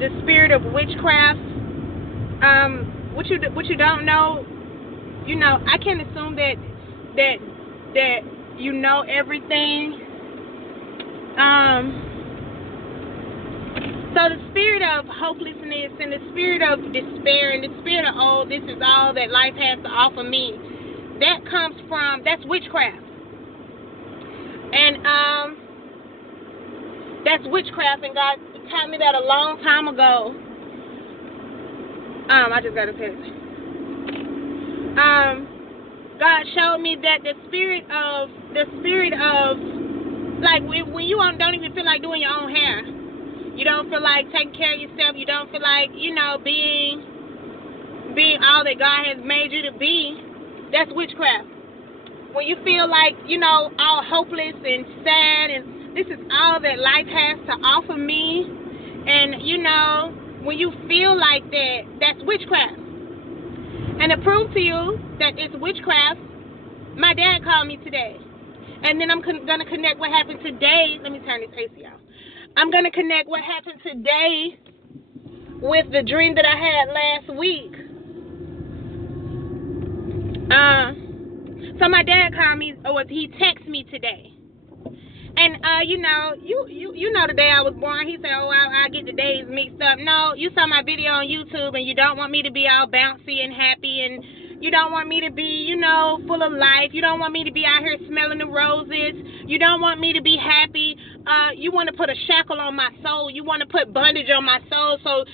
the spirit of witchcraft. What you don't know, you know, I can't assume that you know everything. So the spirit of hopelessness and the spirit of despair and the spirit of, oh, this is all that life has to offer me, that's witchcraft. And that's witchcraft, and God taught me that a long time ago. I just got a text. God showed me that the spirit of like when you don't even feel like doing your own hair, you don't feel like taking care of yourself, you don't feel like, you know, being all that God has made you to be, that's witchcraft. When you feel like, you know, all hopeless and sad and this is all that life has to offer me, and you know, when you feel like that, that's witchcraft. And to prove to you that it's witchcraft, my dad called me today. And then I'm going to connect what happened today. Let me turn this AC off. I'm going to connect what happened today with the dream that I had last week. So my dad called me, or he texted me today. And, you know the day I was born, he said, oh, I get the days mixed up. No, you saw my video on YouTube, and you don't want me to be all bouncy and happy, and you don't want me to be, you know, full of life. You don't want me to be out here smelling the roses. You don't want me to be happy. You want to put a shackle on my soul. You want to put bondage on my soul so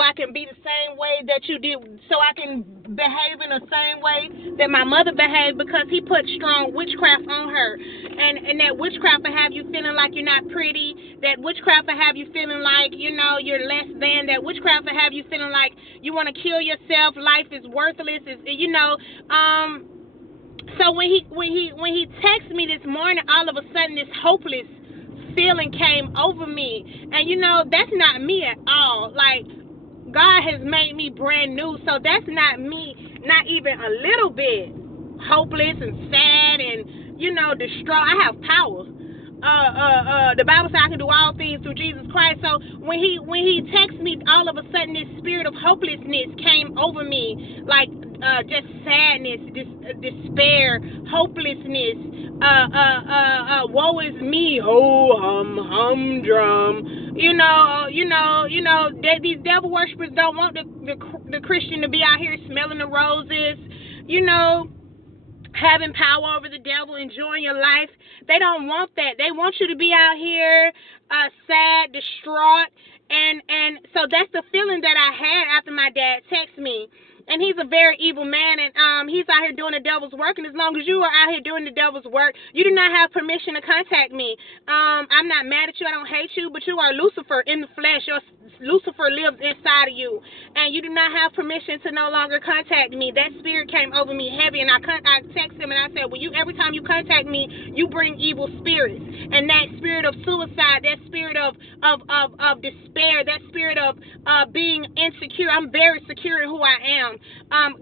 I can be the same way that you did, so I can behave in the same way that my mother behaved, because he put strong witchcraft on her. And that witchcraft will have you feeling like you're not pretty. That witchcraft will have you feeling like, you know, you're less than. That witchcraft will have you feeling like you want to kill yourself. Life is worthless. You know. So when he texted me this morning, all of a sudden this hopeless feeling came over me, and you know, that's not me at all. Like, God has made me brand new, so that's not me, not even a little bit hopeless and sad and, you know, distraught. I have power. The Bible says I can do all things through Jesus Christ. So when he texted me, all of a sudden this spirit of hopelessness came over me, like just sadness, despair, hopelessness. Woe is me, oh humdrum. You know, these devil worshippers don't want the Christian to be out here smelling the roses, you know, having power over the devil, enjoying your life. They don't want that. They want you to be out here sad, distraught, and so that's the feeling that I had after my dad texted me. And he's a very evil man, and he's out here doing the devil's work. And as long as you are out here doing the devil's work, you do not have permission to contact me. I'm not mad at you. I don't hate you, but you are Lucifer in the flesh. Lucifer lives inside of you, and you do not have permission to no longer contact me. That spirit came over me heavy, and I texted him and I said, well, every time you contact me, you bring evil spirits, and that spirit of suicide, that spirit of despair, that spirit of being insecure. I'm very secure in who I am.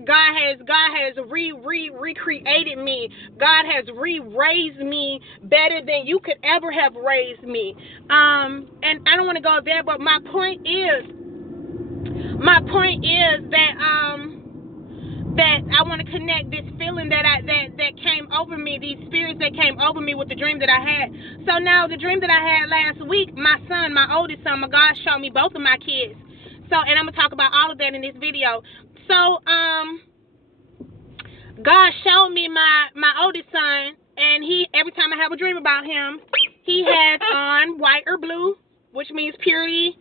God has recreated me. God has re-raised me better than you could ever have raised me. And I don't want to go there, but my point is that that I want to connect this feeling that came over me, these spirits that came over me with the dream that I had. So now the dream that I had last week, my son, my oldest son, my God showed me both of my kids. So, and I'm gonna talk about all of that in this video. So, God showed me my oldest son, and every time I have a dream about him, he has on white or blue, which means purity.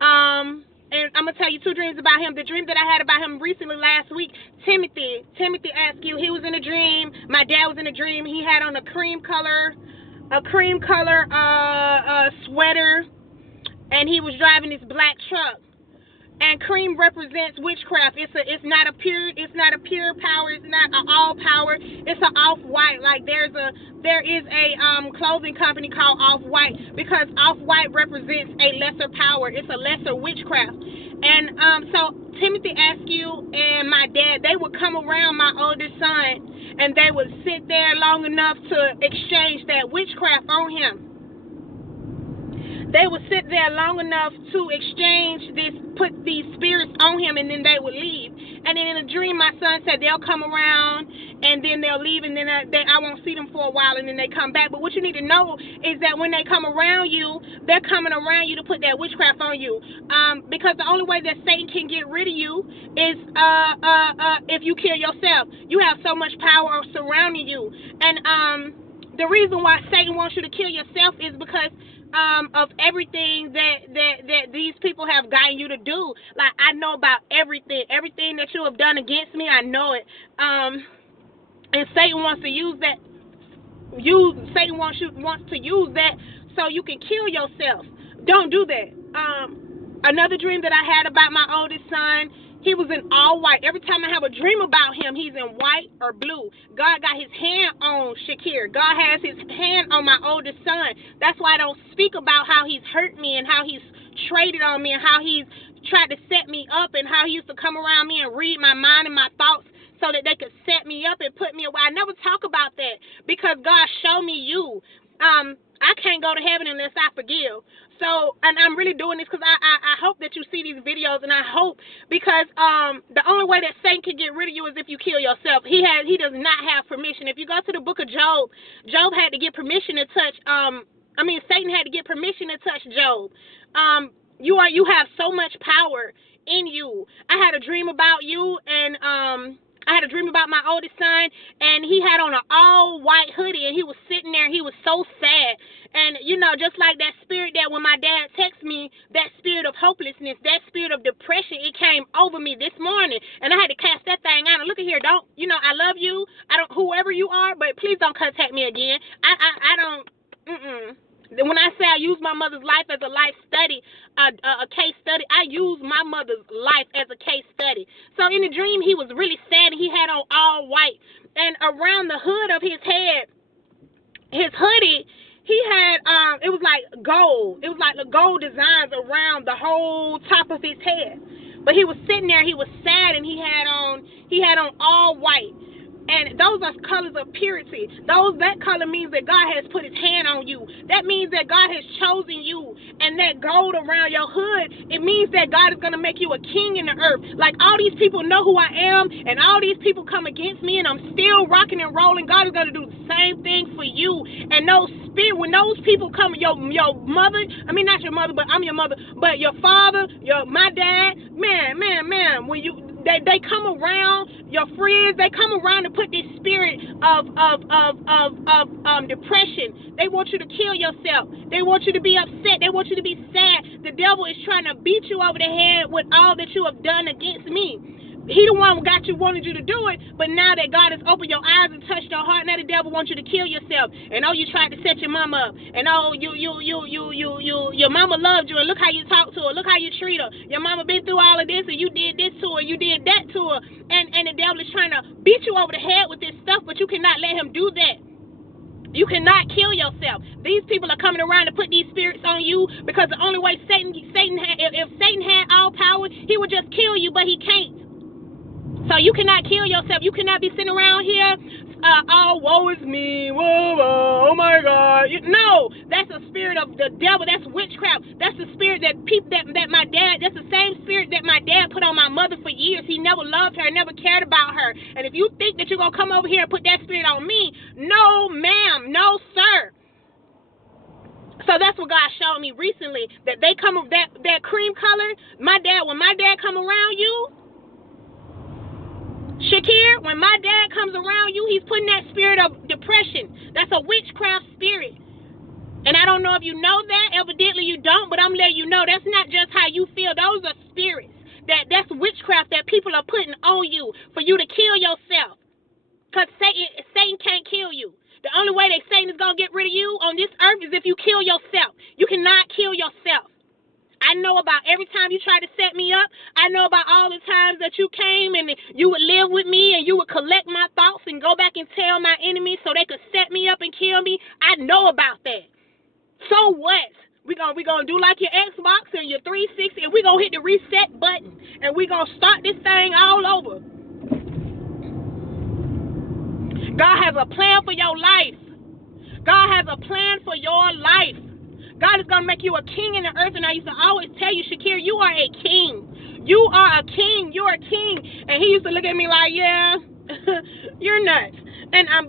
And I'm going to tell you two dreams about him. The dream that I had about him recently last week, Timothy Askew, he was in a dream. My dad was in a dream. He had on a cream color sweater, and he was driving this black truck. And cream represents witchcraft. It's not a pure power. It's not an all power. It's an off-white. Like there is a clothing company called Off-White, because Off-White represents a lesser power. It's a lesser witchcraft. And so Timothy Askew and my dad, they would come around my oldest son, and they would sit there long enough to exchange that witchcraft on him. they would sit there long enough to exchange this, put these spirits on him, and then they would leave. And then in a dream, my son said they'll come around, and then they'll leave, and then I won't see them for a while, and then they come back. But what you need to know is that when they come around you, they're coming around you to put that witchcraft on you. Because the only way that Satan can get rid of you is if you kill yourself. You have so much power surrounding you. And the reason why Satan wants you to kill yourself is because of everything that these people have gotten you to do. Like, I know about everything that you have done against me. I know it. And Satan wants to use that. Satan wants to use that so you can kill yourself. Don't do that. Another dream that I had about my oldest son, he was in all white. Every time I have a dream about him, he's in white or blue. God got his hand on Shakir. God has his hand on my oldest son. That's why I don't speak about how he's hurt me and how he's traded on me and how he's tried to set me up and how he used to come around me and read my mind and my thoughts so that they could set me up and put me away. I never talk about that because God showed me you. I can't go to heaven unless I forgive. So, and I'm really doing this because I hope that you see these videos, and I hope because the only way that Satan can get rid of you is if you kill yourself. He does not have permission. If you go to the book of Job, Job had to get permission to touch. Satan had to get permission to touch Job. You have so much power in you. I had a dream about you, and I had a dream about my oldest son, and he had on an all-white hoodie, and he was sitting there, and he was so sad. And, you know, just like that spirit that when my dad texted me, that spirit of hopelessness, that spirit of depression, it came over me this morning, and I had to cast that thing out. And look at here, I love you, whoever you are, but please don't contact me again. When I say I use my mother's life as a life study, a case study, I use my mother's life as a case study. So in the dream, he was really sad, and he had on all white. And around the hood of his head, his hoodie, he had, it was like gold. It was like the gold designs around the whole top of his head. But he was sitting there, he was sad, and he had on all white. And those are colors of purity. That color means that God has put his hand on you. That means that God has chosen you. And that gold around your hood, it means that God is going to make you a king in the earth. Like, all these people know who I am, and all these people come against me, and I'm still rocking and rolling. God is going to do the same thing for you. And when those people come, your mother, not your mother, but I'm your mother, but your father, my dad, man, when they come around, your friends, they come around to put this spirit of depression. They want you to kill yourself. They want you to be upset. They want you to be sad. The devil is trying to beat you over the head with all that you have done against me. He the one who wanted you to do it, but now that God has opened your eyes and touched your heart, now the devil wants you to kill yourself. And you tried to set your mama up. And your mama loved you, and look how you talk to her, look how you treat her. Your mama been through all of this, and you did this to her, you did that to her. And the devil is trying to beat you over the head with this stuff, but you cannot let him do that. You cannot kill yourself. These people are coming around to put these spirits on you because the only way if Satan had all power, he would just kill you, but he can't. So you cannot kill yourself. You cannot be sitting around here, woe is me, whoa, oh my God. No, that's a spirit of the devil. That's witchcraft. That's the spirit that my dad, that's the same spirit that my dad put on my mother for years. He never loved her, never cared about her. And if you think that you're going to come over here and put that spirit on me, no, ma'am, no, sir. So that's what God showed me recently, that they come of that cream color. When my dad come around you, Shakir, when my dad comes around you, he's putting that spirit of depression. That's a witchcraft spirit. And I don't know if you know that. Evidently you don't, but I'm letting you know that's not just how you feel. Those are spirits. That's witchcraft that people are putting on you for you to kill yourself. Because Satan can't kill you. The only way that Satan is going to get rid of you on this earth is if you kill yourself. You cannot kill yourself. I know about every time you tried to set me up. I know about all the times that you came and you would live with me and you would collect my thoughts and go back and tell my enemies so they could set me up and kill me. I know about that. So what? We're gonna do like your Xbox and your 360, and we're going to hit the reset button, and we're going to start this thing all over. God has a plan for your life. God has a plan for your life. God is going to make you a king in the earth. And I used to always tell you, Shakira, you are a king. You are a king. You're a king. And he used to look at me like, yeah, you're nuts.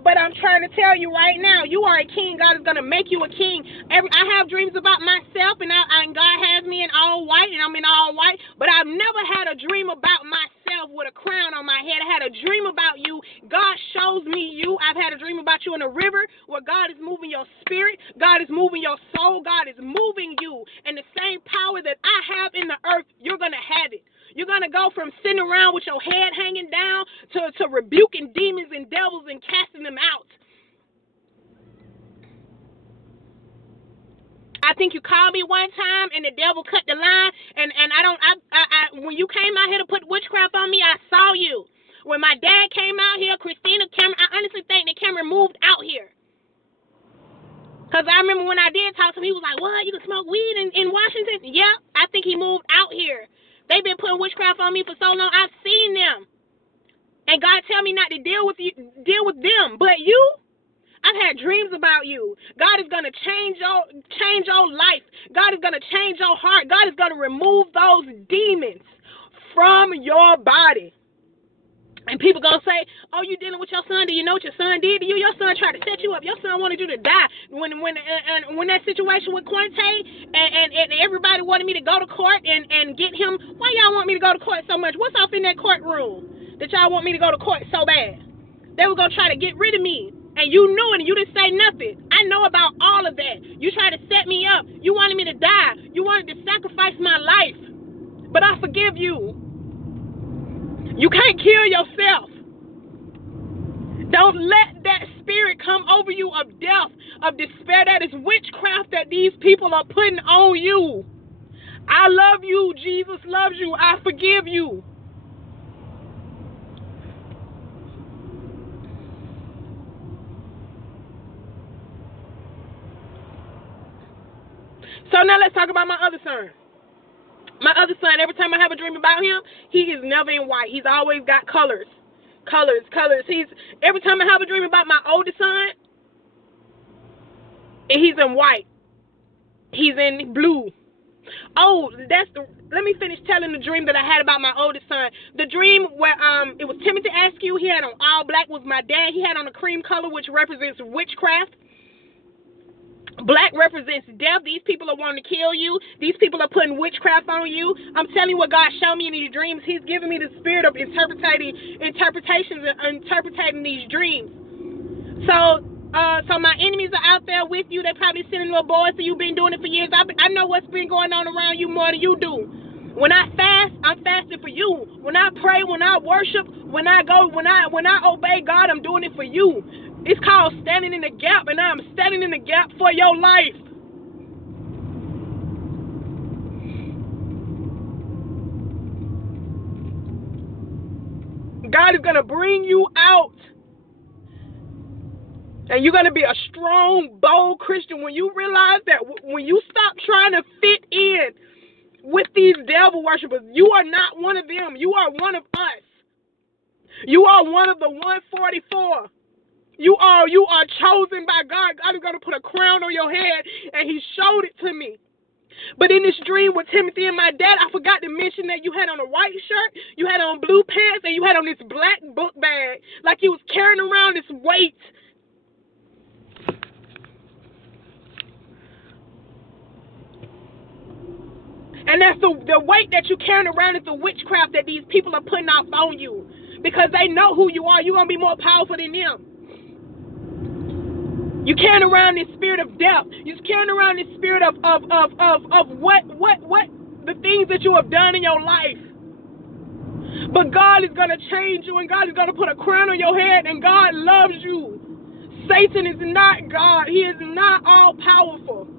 But I'm trying to tell you right now, you are a king. God is going to make you a king. I have dreams about myself, and God has me in all white, and I'm in all white. But I've never had a dream about myself with a crown on my head. I had a dream about you. God shows me you. I've had a dream about you in a river where God is moving your spirit. God is moving your soul. God is moving you. And the same power that I have in the earth, you're going to have it. You're going to go from sitting around with your head hanging down to rebuking demons and devils and casting them out. I think you called me one time and the devil cut the line, and when you came out here to put witchcraft on me, I saw you. When my dad came out here, Christina Cameron, I honestly think that Cameron moved out here. Because I remember when I did talk to him, he was like, what, you can smoke weed in Washington? Yeah, I think he moved out here. They've been putting witchcraft on me for so long. I've seen them. And God tell me not to deal with them. But you, I've had dreams about you. God is going to change your life. God is going to change your heart. God is going to remove those demons from your body. And people going to say, oh, you dealing with your son? Do you know what your son did to you? Your son tried to set you up. Your son wanted you to die. When that situation with Quinte and everybody wanted me to go to court and get him, why y'all want me to go to court so much? What's up in that courtroom that y'all want me to go to court so bad? They were going to try to get rid of me. And you knew it and you didn't say nothing. I know about all of that. You tried to set me up. You wanted me to die. You wanted to sacrifice my life. But I forgive you. You can't kill yourself. Don't let that spirit come over you of death, of despair. That is witchcraft that these people are putting on you. I love you. Jesus loves you. I forgive you. So now let's talk about my other son. My other son, every time I have a dream about him, he is never in white. He's always got colors. Every time I have a dream about my oldest son, he's in white. He's in blue. Oh, let me finish telling the dream that I had about my oldest son. The dream where it was Timothy Askew. He had on all black was my dad. He had on a cream color, which represents witchcraft. Black represents death. These people are wanting to kill you. These people are putting witchcraft on you. I'm telling you what God showed me in these dreams. He's giving me the spirit of interpretations and interpreting these dreams. So my enemies are out there with you. They're probably sending little boys. So you've been doing it for years. I know what's been going on around you more than you do. When I fast, I'm fasting for you. When I pray, when I worship, when I obey God, I'm doing it for you. It's called standing in the gap, and I'm standing in the gap for your life. God is going to bring you out. And you're going to be a strong, bold Christian when you realize that when you stop trying to fit in with these devil worshipers, you are not one of them. You are one of us. You are one of the 144. You are chosen by God. God is going to put a crown on your head, and he showed it to me. But in this dream with Timothy and my dad, I forgot to mention that you had on a white shirt, you had on blue pants, and you had on this black book bag, like you was carrying around this weight. And that's the weight that you're carrying around is the witchcraft that these people are putting off on you. Because they know who you are. You're going to be more powerful than them. You're carrying around this spirit of death. You're carrying around this spirit of what the things that you have done in your life. But God is going to change you, and God is going to put a crown on your head, and God loves you. Satan is not God. He is not all powerful.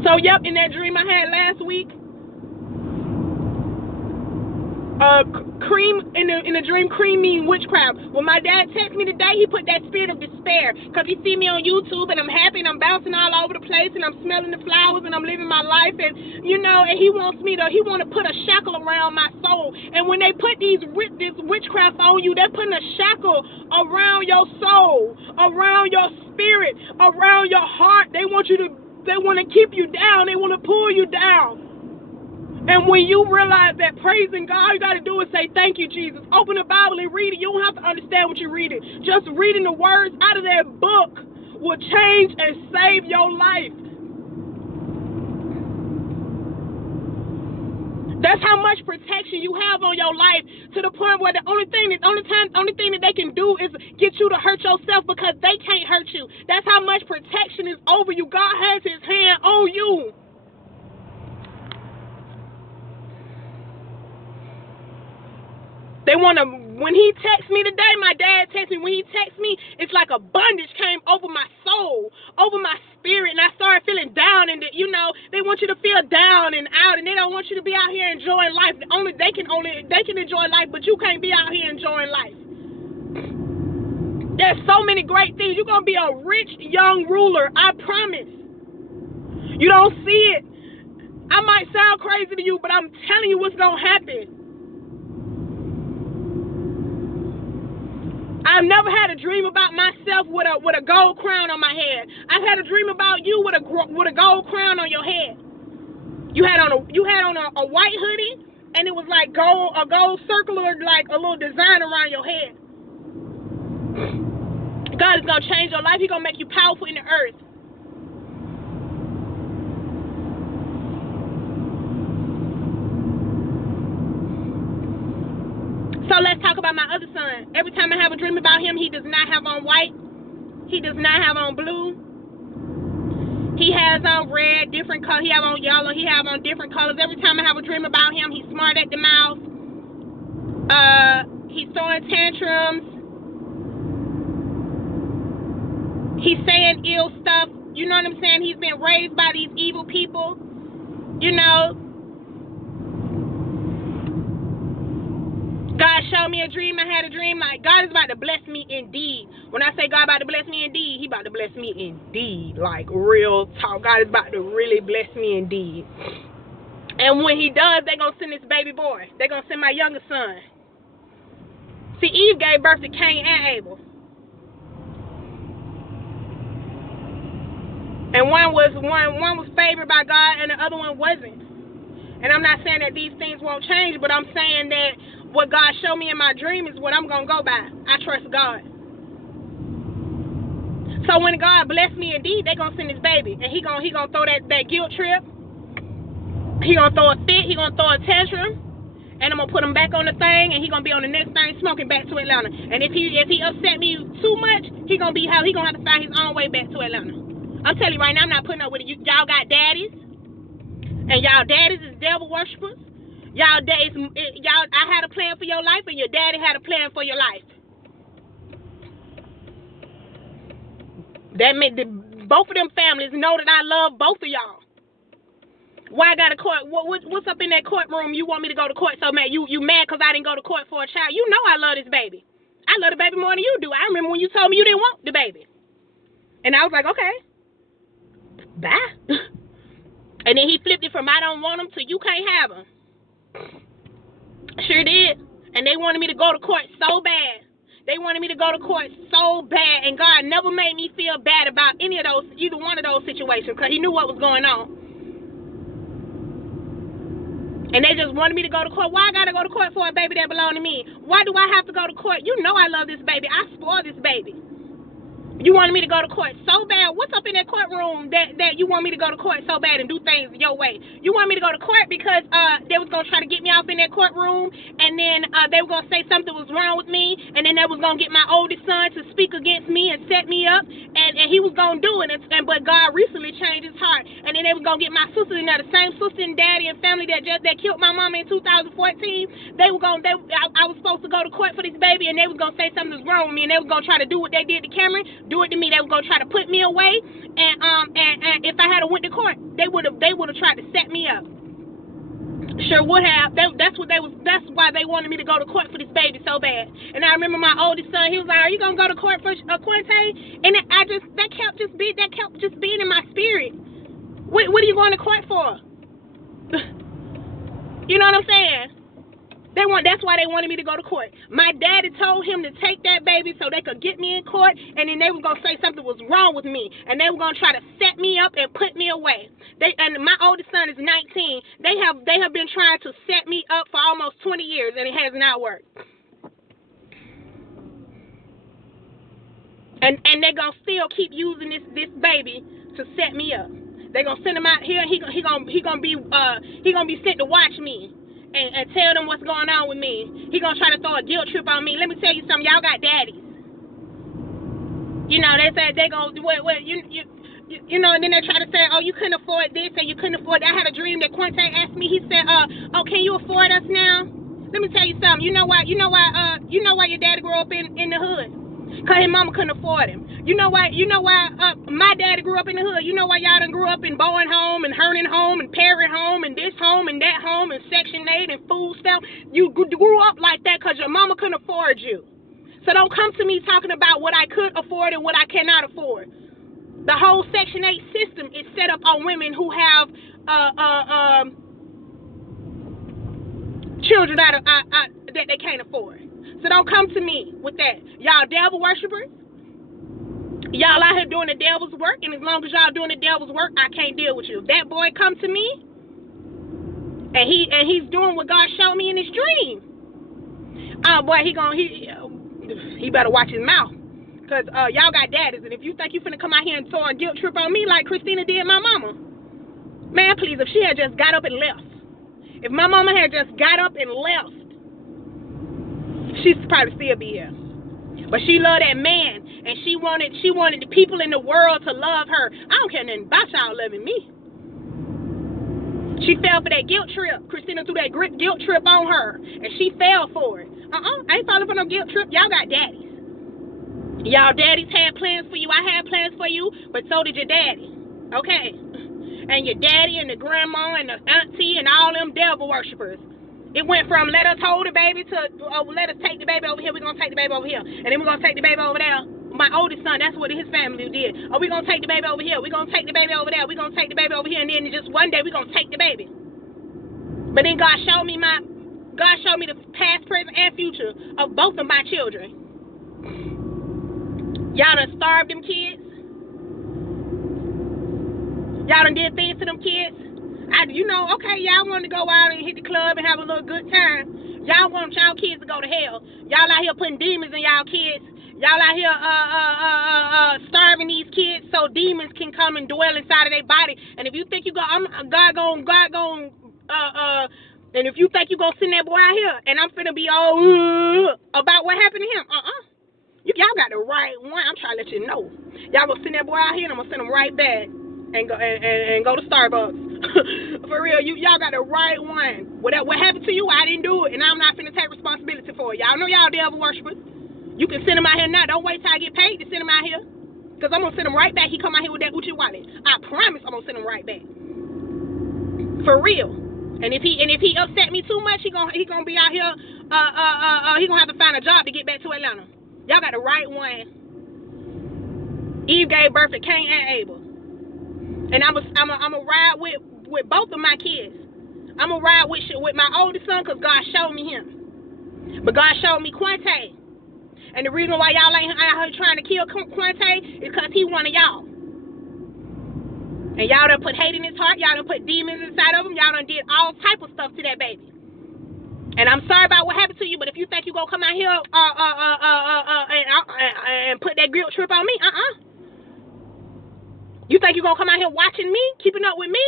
So, yep, in that dream I had last week, Cream in the dream. Cream mean witchcraft. When my dad texted me today, he put that spirit of despair, because he see me on YouTube and I'm happy and I'm bouncing all over the place and I'm smelling the flowers and I'm living my life, and and he wants to put a shackle around my soul. And when they put this witchcraft on you, they're putting a shackle around your soul, around your spirit, around your heart. They want to keep you down. They want to pull you down. And when you realize that praising God, all you got to do is say, thank you, Jesus. Open the Bible and read it. You don't have to understand what you're reading. Just reading the words out of that book will change and save your life. That's how much protection you have on your life, to the point where the only thing that they can do is get you to hurt yourself, because they can't hurt you. That's how much protection is over you. God has his hand on you. When he texts me today, my dad texts me, when he texts me, it's like a bondage came over my soul, over my spirit, and I started feeling down, and they want you to feel down and out, and they don't want you to be out here enjoying life. They can enjoy life, but you can't be out here enjoying life. There's so many great things. You're going to be a rich young ruler, I promise. You don't see it. I might sound crazy to you, but I'm telling you what's going to happen. I've never had a dream about myself with a gold crown on my head. I've had a dream about you with a gold crown on your head. You had on a white hoodie, and it was like a gold circle, or like a little design around your head. God is gonna change your life. He's gonna make you powerful in the earth. So let's talk about my other son. Every time I have a dream about him, he does not have on white. He does not have on blue. He has on red, different color. He have on yellow. He have on different colors. Every time I have a dream about him, he's smart at the mouth. He's throwing tantrums. He's saying ill stuff. You know what I'm saying? He's been raised by these evil people. God showed me a dream. I had a dream like God is about to bless me indeed. When I say God about to bless me indeed, he about to bless me indeed. Like real talk. God is about to really bless me indeed. And when he does, they're going to send this baby boy. They're going to send my youngest son. See, Eve gave birth to Cain and Abel. And one was favored by God and the other one wasn't. And I'm not saying that these things won't change, but I'm saying that what God showed me in my dream is what I'm going to go by. I trust God. So when God bless me indeed, they're going to send his baby. And he gonna throw that guilt trip. He going to throw a fit. He going to throw a tantrum. And I'm going to put him back on the thing. And he going to be on the next thing smoking back to Atlanta. And if he upset me too much, he going to have to find his own way back to Atlanta. I'm telling you right now, I'm not putting up with it. Y'all got daddies. And y'all daddies is devil worshipers. I had a plan for your life, and your daddy had a plan for your life. That meant both of them families know that I love both of y'all. Why I got a court? What's up in that courtroom? You want me to go to court so mad? You mad because I didn't go to court for a child? You know I love this baby. I love the baby more than you do. I remember when you told me you didn't want the baby. And I was like, okay. Bye. And then he flipped it from I don't want him to you can't have him. Sure did. And they wanted me to go to court so bad. And God never made me feel bad about either one of those situations, because he knew what was going on. And they just wanted me to go to court. Why I gotta go to court for a baby that belonged to me? Why do I have to go to court? You know I love this baby. I spoil this baby. You wanted me to go to court so bad. What's up in that courtroom that you want me to go to court so bad and do things your way? You want me to go to court because they was going to try to get me off in that courtroom, and then they were going to say something was wrong with me, and then they was going to get my oldest son to speak against me and set me up, and he was going to do it. But God recently changed his heart, and then they was going to get my sister in there, the same sister and daddy and family that killed my mama in 2014. I was supposed to go to court for this baby, and they was going to say something was wrong with me, and they was going to try to do what they did to Cameron. Do it to me. They were gonna try to put me away, and if I had went to court, they would have tried to set me up. Sure would have. That's why they wanted me to go to court for this baby so bad. And I remember my oldest son, he was like, "Are you gonna go to court for Quinte?" And that kept just being in my spirit. What are you going to court for? You know what I'm saying? That's why they wanted me to go to court. My daddy told him to take that baby so they could get me in court, and then they were gonna say something was wrong with me, and they were gonna try to set me up and put me away. And my oldest son is 19. They have been trying to set me up for almost 20 years, and it has not worked. And they're gonna still keep using this baby to set me up. They're gonna send him out here. He gonna be sent to watch me. And tell them what's going on with me. He gonna try to throw a guilt trip on me. Let me tell you something. Y'all got daddies. You know, they said they gonna you know, and then they try to say, oh, you couldn't afford this and you couldn't afford that. I had a dream that Quinte asked me. He said, oh, can you afford us now? Let me tell you something. You know why your daddy grew up in the hood? Cause his mama couldn't afford him. You know why my daddy grew up in the hood? You know why y'all done grew up in Bowen home and Hernan home and Perry home and this home and that home and Section 8 and food stamp? You grew up like that because your mama couldn't afford you. So don't come to me talking about what I could afford and what I cannot afford. The whole Section 8 system is set up on women who have children that they can't afford. So don't come to me with that. Y'all devil worshipers. Y'all out here doing the devil's work, and as long as y'all doing the devil's work, I can't deal with you. If that boy come to me, and he's doing what God showed me in his dream, boy, he better watch his mouth, cause y'all got daddies, and if you think you finna come out here and throw a guilt trip on me like Christina did my mama, man, please, if she had just got up and left, if my mama had just got up and left, she'd probably still be here. But she loved that man, and she wanted the people in the world to love her. I don't care nothing about y'all loving me. She fell for that guilt trip. Christina threw that guilt trip on her, and she fell for it. I ain't falling for no guilt trip. Y'all got daddies. Y'all daddies had plans for you. I had plans for you, but so did your daddy. Okay? And your daddy and the grandma and the auntie and all them devil worshipers. It went from let us hold the baby to let us take the baby over here. We're going to take the baby over here. And then we're going to take the baby over there. My oldest son, that's what his family did. Oh, we're going to take the baby over here. We're going to take the baby over there. We're going to take the baby over here. And then just one day we're going to take the baby. But then God showed me the past, present, and future of both of my children. Y'all done starved them kids. Y'all done did things to them kids. Okay, y'all want to go out and hit the club and have a little good time. Y'all want y'all kids to go to hell. Y'all out here putting demons in y'all kids. Y'all out here starving these kids so demons can come and dwell inside of their body. And if you think and if you think you gonna send that boy out here and I'm finna be all about what happened to him, y'all got the right one. I'm trying to let you know. Y'all gonna send that boy out here and I'm gonna send him right back and go to Starbucks. For real, y'all got the right one. What happened to you, I didn't do it, and I'm not finna take responsibility for it. Y'all know y'all devil worshipers. You can send him out here now. Don't wait till I get paid to send him out here, because I'm gonna send him right back. He come out here with that Uchi wallet. I promise I'm gonna send him right back. For real. And if he upset me too much, he gonna be out here. He gonna have to find a job to get back to Atlanta. Y'all got the right one. Eve gave birth to Cain and Abel. And I'm a ride with both of my kids. I'm a ride with my oldest son because God showed me him. But God showed me Quinte. And the reason why y'all ain't out here trying to kill Quinte is because he one of y'all. And y'all done put hate in his heart. Y'all done put demons inside of him. Y'all done did all type of stuff to that baby. And I'm sorry about what happened to you, but if you think you're going to come out here and put that guilt trip on me, You think you're going to come out here watching me, keeping up with me,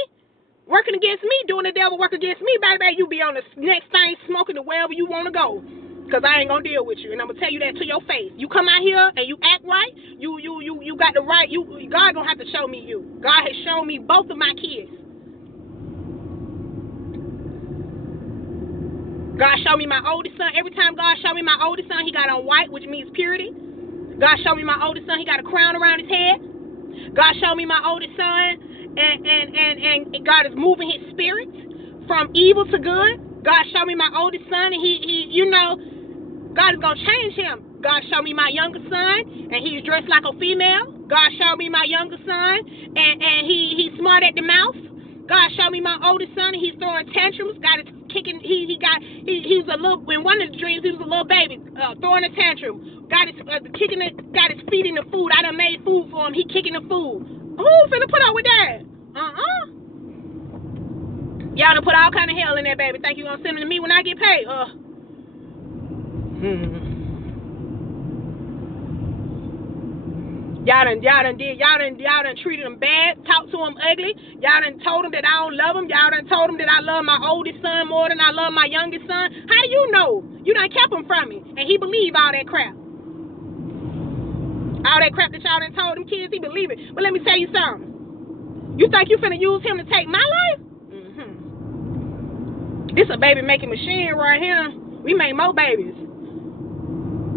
working against me, doing the devil work against me, baby? You be on the next thing smoking to wherever you want to go, because I ain't going to deal with you. And I'm going to tell you that to your face. You come out here and you act right, you got the right, God going to have to show me you. God has shown me both of my kids. God showed me my oldest son. Every time God showed me my oldest son, he got on white, which means purity. God showed me my oldest son, he got a crown around his head. God showed me my oldest son, and God is moving his spirit from evil to good. God showed me my oldest son, and he you know, God is gonna change him. God showed me my younger son, and he's dressed like a female. God showed me my younger son, and he's smart at the mouth. God showed me my oldest son, and he's throwing tantrums. God is kicking. He was a little. In one of the dreams, he was a little baby throwing a tantrum. God is kicking it. God is feeding the food. I done made food for him. He kicking the food. Who finna put up with that? Y'all done put all kind of hell in that baby. Think you gonna send it to me when I get paid? Y'all done treated him bad, talked to him ugly. Y'all done told him that I don't love him. Y'all done told him that I love my oldest son more than I love my youngest son. How do you know? You done kept him from me, and he believe all that crap. All that crap that y'all done told them kids, he believe it. But let me tell you something. You think you finna use him to take my life? This a baby making machine right here. We make more babies.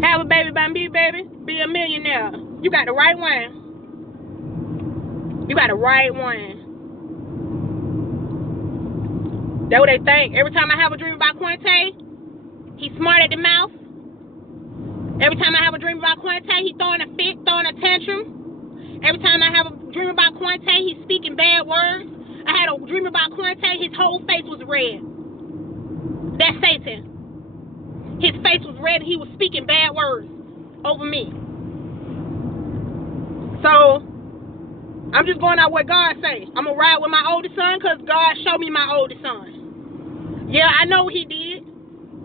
Have a baby by me, baby. Be a millionaire. You got the right one. You got the right one. That's what they think. Every time I have a dream about Quinte, he's smart at the mouth. Every time I have a dream about Quinte, he's throwing a fit, throwing a tantrum. Every time I have a dream about Quinte, he's speaking bad words. I had a dream about Quinte, his whole face was red. That's Satan. His face was red and he was speaking bad words over me. So, I'm just going out what God say. I'm going to ride with my oldest son because God showed me my oldest son. Yeah, I know he did.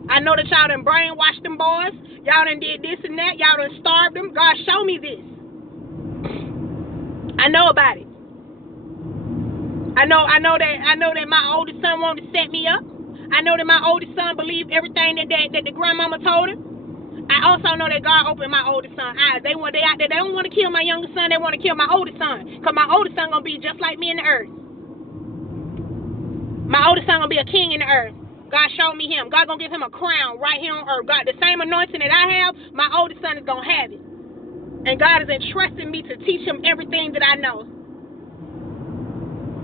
I know that y'all done brainwashed them boys. Y'all done did this and that. Y'all done starved them. God showed me this. I know about it. I know that my oldest son wanted to set me up. I know that my oldest son believed everything that the grandmama told him. I also know that God opened my oldest son's eyes. They out there. They don't want to kill my youngest son. They want to kill my oldest son. Because my oldest son going to be just like me in the earth. My oldest son going to be a king in the earth. God showed me him. God going to give him a crown right here on earth. God, the same anointing that I have, my oldest son is going to have it. And God is entrusting me to teach him everything that I know.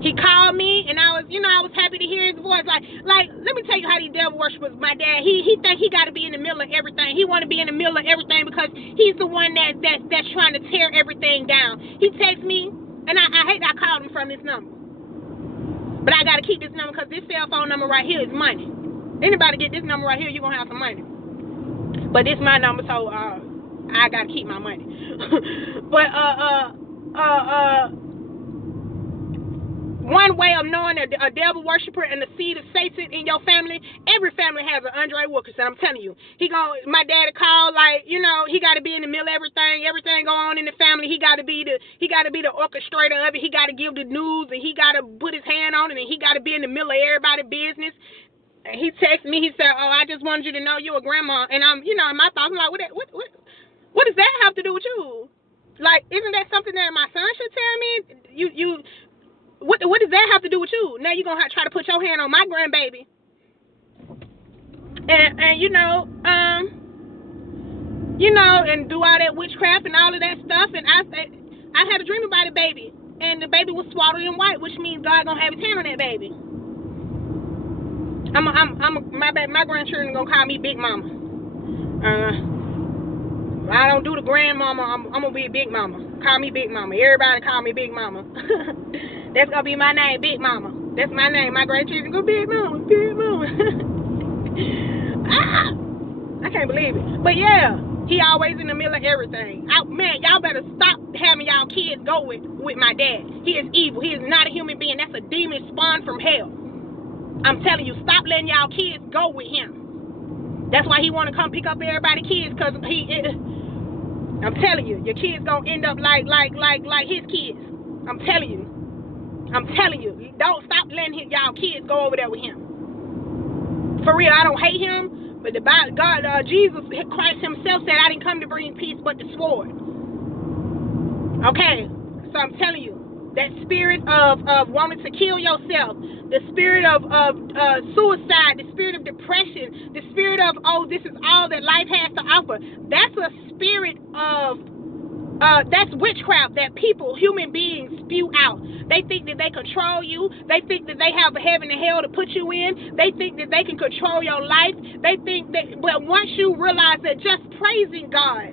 He called me, and I was happy to hear his voice. Like, let me tell you how these devil worshipers, my dad, he think he got to be in the middle of everything. He want to be in the middle of everything because he's the one that's trying to tear everything down. He texts me, and I hate that I called him from this number. But I got to keep this number because this cell phone number right here is money. Anybody get this number right here, you're going to have some money. But this is my number, so I got to keep my money. But, one way of knowing a devil worshiper and the seed of Satan in your family, every family has an Andre Wilkerson. I'm telling you. My daddy called, like, he got to be in the middle of everything go on in the family. He got to be the orchestrator of it. He got to give the news, and he got to put his hand on it, and he got to be in the middle of everybody's business. And he texted me. He said, "Oh, I just wanted you to know you're a grandma." And I'm, in my thoughts, I'm like, what does that have to do with you? Like, isn't that something that my son should tell me? What does that have to do with you? Now you're going to try to put your hand on my grandbaby. And and do all that witchcraft and all of that stuff. And I had a dream about a baby. And the baby was swaddled in white, which means God going to have his hand on that baby. My grandchildren going to call me Big Mama. I don't do the grandmama. I'm going to be Big Mama. Call me Big Mama. Everybody call me Big Mama. That's going to be my name, Big Mama. That's my name. My grandchildren go, Big Mama, Big Mama. I can't believe it. But yeah, he always in the middle of everything. Man, y'all better stop having y'all kids go with my dad. He is evil. He is not a human being. That's a demon spawned from hell. I'm telling you, stop letting y'all kids go with him. That's why he want to come pick up everybody's kids, because I'm telling you, your kids gonna end up like his kids. I'm telling you. Don't stop letting y'all kids go over there with him. For real, I don't hate him, but Jesus Christ himself said, I didn't come to bring peace but the sword. Okay, so I'm telling you, that spirit of wanting to kill yourself, the spirit of suicide, the spirit of depression, the spirit of, oh, this is all that life has to offer, that's a spirit of That's witchcraft that people, human beings, spew out. They think that they control you. They think that they have a heaven and hell to put you in. They think that they can control your life. They think that, but once you realize that just praising God,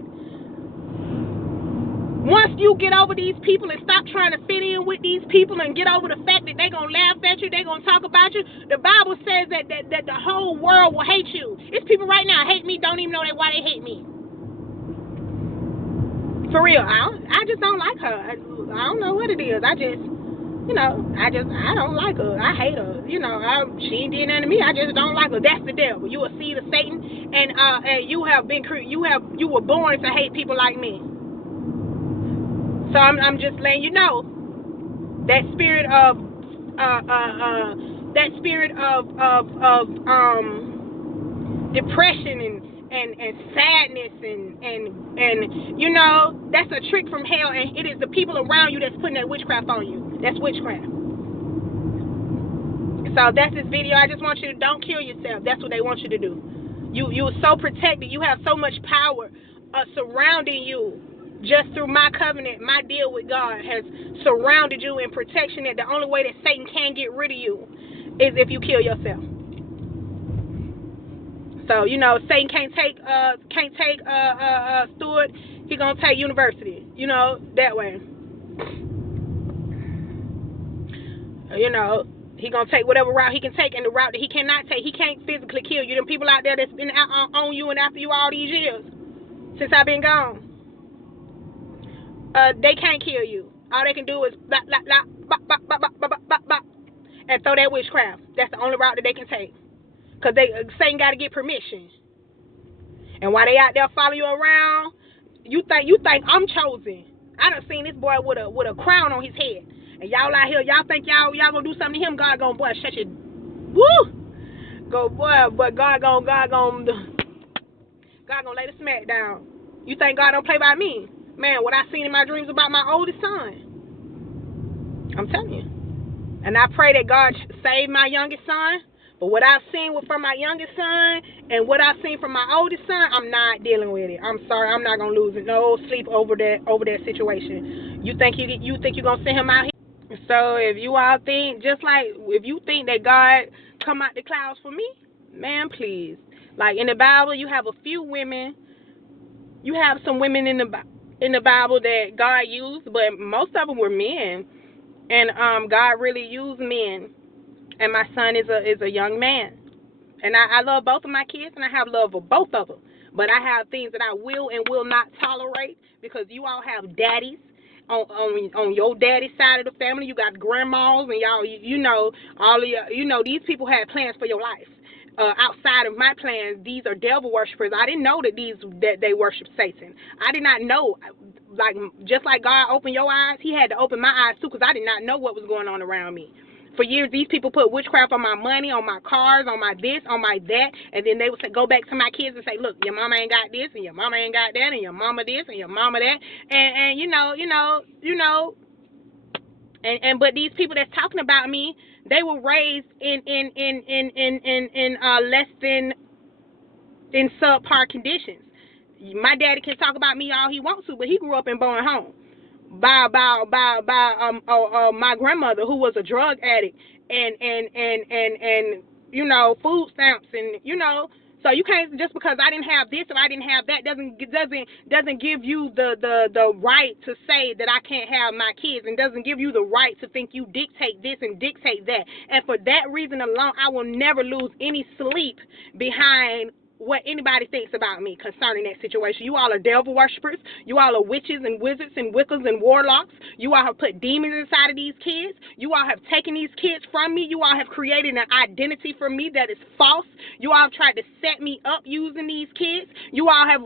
once you get over these people and stop trying to fit in with these people and get over the fact that they're going to laugh at you, they're going to talk about you, the Bible says that the whole world will hate you. It's people right now hate me, don't even know why they hate me. For real, I just don't like her. I don't know what it is. I don't like her. I hate her. She ain't did nothing to me. I just don't like her. That's the devil. You a seed of Satan, and you were born to hate people like me. So I'm just letting you know that spirit of depression and sadness and that's a trick from hell, and it is the people around you that's putting that witchcraft on you. That's witchcraft. So that's this video. I just want you to don't kill yourself. That's what they want you to do. You are so protected. You have so much power surrounding you. Just through my covenant, my deal with God has surrounded you in protection, that the only way that Satan can get rid of you is if you kill yourself. So, Satan can't take Stewart. He gonna take University, that way. He gonna take whatever route he can take, and the route that he cannot take, he can't physically kill you. Them people out there that's been on you and after you all these years, since I've been gone. They can't kill you. All they can do is blah, blah, blah, blah, blah, blah, blah, blah, blah, and throw that witchcraft. That's the only route that they can take. Because Satan got to get permission. And while they out there following you around, you think I'm chosen. I done seen this boy with a crown on his head. And y'all out here, y'all think y'all gonna do something to him. God gonna, boy, shut your, woo! Go, boy, but God gonna lay the smack down. You think God don't play by me? Man, what I seen in my dreams about my oldest son. I'm telling you. And I pray that God save my youngest son. But what I've seen from my youngest son and what I've seen from my oldest son, I'm not dealing with it. I'm sorry, I'm not gonna lose no sleep over that situation. You think you're gonna send him out here? So if you all think, just like if you think that God come out the clouds for me, man, please. Like in the Bible, you have a few women. You have some women in the Bible that God used, but most of them were men, and God really used men. And my son is a young man, and I love both of my kids, and I have love for both of them. But I have things that I will and will not tolerate, because you all have daddies on your daddy's side of the family. You got grandmas, and y'all, all of your, these people had plans for your life. Outside of my plans, these are devil worshipers. I didn't know that they worship Satan. I did not know. Like, just like God opened your eyes, he had to open my eyes too, because I did not know what was going on around me. For years, these people put witchcraft on my money, on my cars, on my this, on my that, and then they would say, go back to my kids and say, look, your mama ain't got this, and your mama ain't got that, and your mama this, and your mama that, and but these people that's talking about me, they were raised in less than in subpar conditions. My daddy can talk about me all he wants to, but he grew up in Bowen Home by my grandmother, who was a drug addict, and food stamps, and so you can't, just because I didn't have this or I didn't have that doesn't give you the right to say that I can't have my kids, and doesn't give you the right to think you dictate this and dictate that. And for that reason alone, I will never lose any sleep behind what anybody thinks about me concerning that situation. You all are devil worshipers. You all are witches and wizards and wiccas and warlocks. You all have put demons inside of these kids. You all have taken these kids from me. You all have created an identity for me that is false. You all have tried to set me up using these kids. You all have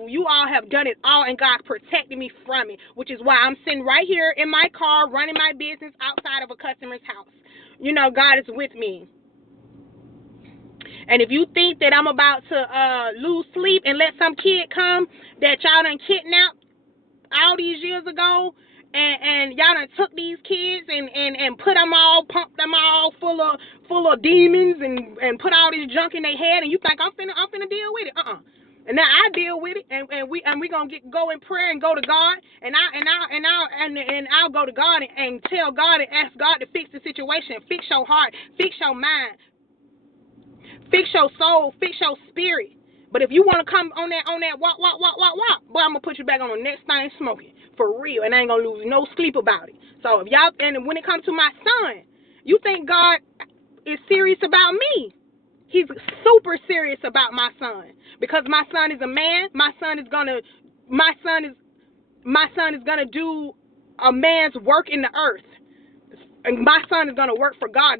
done it all, and God protected me from it, which is why I'm sitting right here in my car running my business outside of a customer's house. God is with me. And if you think that I'm about to lose sleep and let some kid come that y'all done kidnapped all these years ago, and y'all done took these kids and pumped them all full of demons and put all this junk in their head, and you think I'm finna deal with it? And now I deal with it, and we gonna go in prayer and go to God, and I'll go to God and tell God and ask God to fix the situation, fix your heart, fix your mind, fix your soul, fix your spirit. But if you want to come on that walk, boy, I'm gonna put you back on the next thing smoking for real, and I ain't gonna lose no sleep about it. So if y'all, and when it comes to my son, you think God is serious about me? He's super serious about my son, because my son is a man. My son is gonna do a man's work in the earth, and my son is gonna work for God.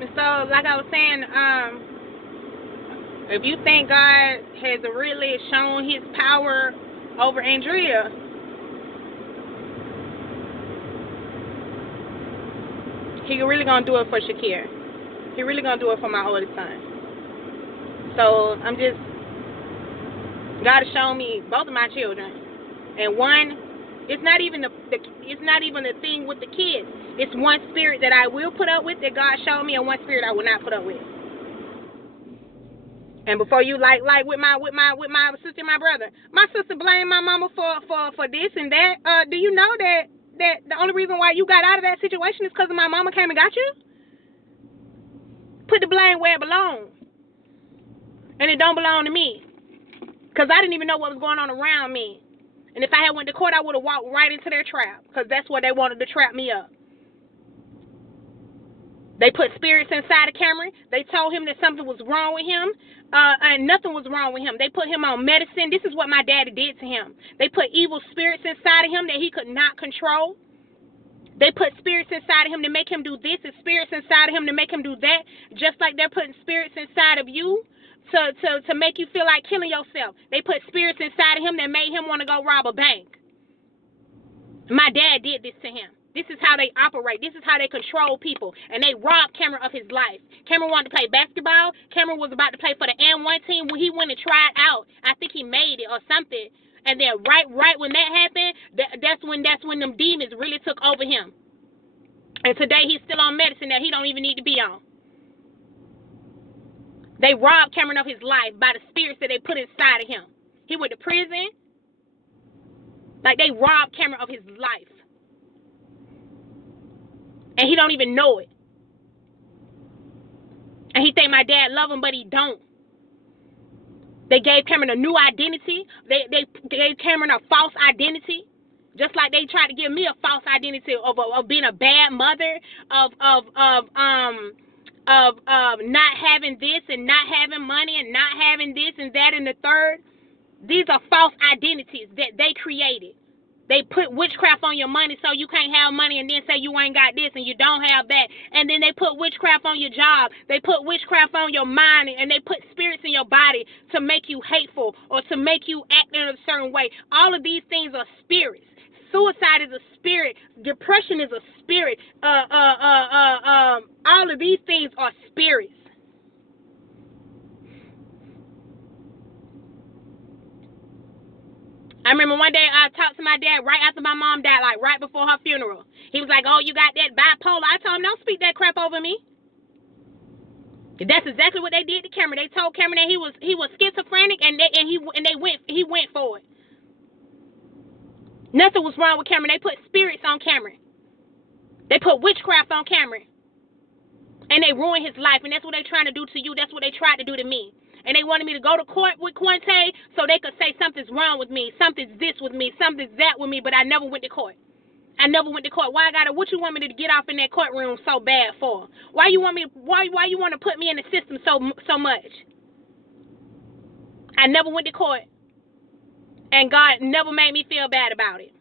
And so, like I was saying, if you think God has really shown His power over Andrea, He really gonna do it for Shakir. He really gonna do it for my oldest son. So God has shown me both of my children, and one, it's not even the thing with the kids. It's one spirit that I will put up with that God showed me, and one spirit I will not put up with. And before you like with my sister and my brother, my sister blamed my mama for this and that. Do you know that the only reason why you got out of that situation is because my mama came and got you? Put the blame where it belongs. And it don't belong to me. Because I didn't even know what was going on around me. And if I had went to court, I would have walked right into their trap. Because that's where they wanted to trap me up. They put spirits inside of Cameron. They told him that something was wrong with him. And nothing was wrong with him. They put him on medicine. This is what my daddy did to him. They put evil spirits inside of him that he could not control. They put spirits inside of him to make him do this, and spirits inside of him to make him do that. Just like they're putting spirits inside of you to make you feel like killing yourself. They put spirits inside of him that made him want to go rob a bank. My dad did this to him. This is how they operate. This is how they control people. And they robbed Cameron of his life. Cameron wanted to play basketball. Cameron was about to play for the N1 team. When he went and tried out, I think he made it or something. And then right when that happened, that's when them demons really took over him. And today he's still on medicine that he don't even need to be on. They robbed Cameron of his life by the spirits that they put inside of him. He went to prison. Like, they robbed Cameron of his life. And he don't even know it. And he think my dad love him, but he don't. They gave Cameron a new identity. They gave Cameron a false identity. Just like they tried to give me a false identity of being a bad mother, of not having this and not having money and not having this and that and the third. These are false identities that they created. They put witchcraft on your money so you can't have money, and then say you ain't got this and you don't have that. And then they put witchcraft on your job. They put witchcraft on your mind, and they put spirits in your body to make you hateful or to make you act in a certain way. All of these things are spirits. Suicide is a spirit. Depression is a spirit. All of these things are spirits. I remember one day I talked to my dad right after my mom died, like right before her funeral. He was like, "Oh, you got that bipolar." I told him, "Don't speak that crap over me." That's exactly what they did to Cameron. They told Cameron that he was schizophrenic, and he went for it. Nothing was wrong with Cameron. They put spirits on Cameron. They put witchcraft on Cameron, and they ruined his life. And that's what they're trying to do to you. That's what they tried to do to me. And they wanted me to go to court with Quinte so they could say something's wrong with me, something's this with me, something's that with me, but I never went to court. I never went to court. What you want me to get off in that courtroom so bad for? Why you want to put me in the system so much? I never went to court. And God never made me feel bad about it.